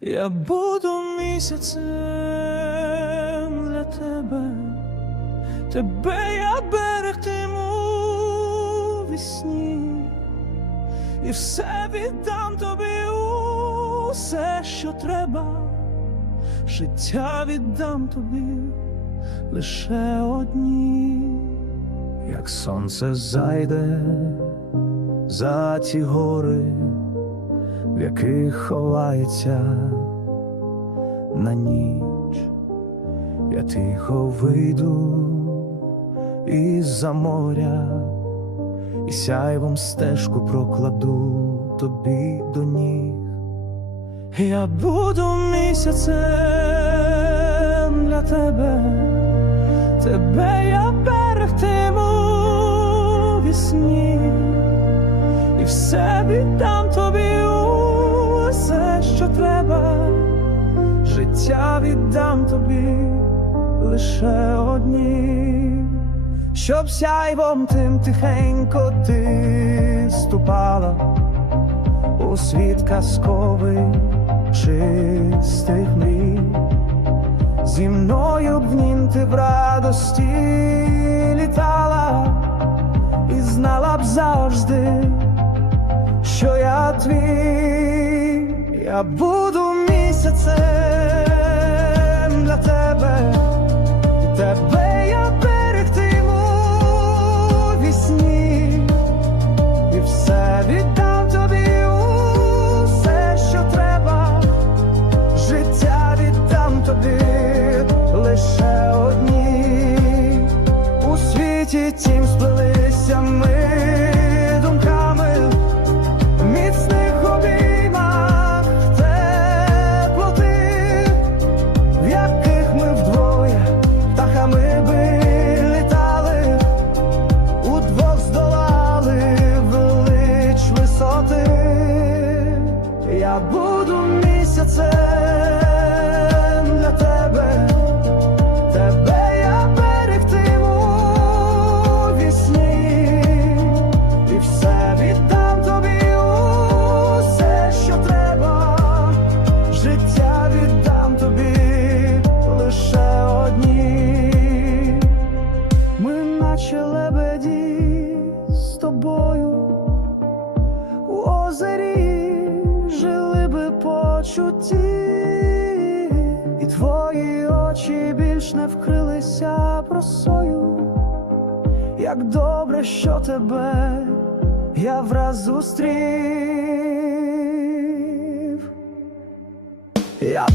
Я буду місяцем для тебе, тебе я берегтиму вісні, і все віддам тобі, усе, що треба, життя віддам тобі лише одні, як сонце зайде за ті гори в яких ховається на ніч, я тихо вийду із-за моря і сяйвом стежку прокладу тобі до ніг. Я буду місяцем для тебе, тебе я берегтиму вісні і все що треба, життя віддам тобі лише одні, щоб сяйвом тим тихенько ти ступала у світ казковий чистих мрій. Зі мною б в нім ти в радості літала і знала б завжди, що я твій, я буду місяцем для тебе, і тебе я берегтиму вісні, і все віддам тобі, усе, що треба, життя віддам тобі лише одні. У світі тім сплелися ми Буду місяцем для тебе. Тебе я берегтиму вісні, і все віддам тобі усе, що треба, життя віддам тобі лише одні. Ми наче лебеді почутті, і твої очі більш не вкрилися просою. Як добре, що тебе я враз зустрів. Я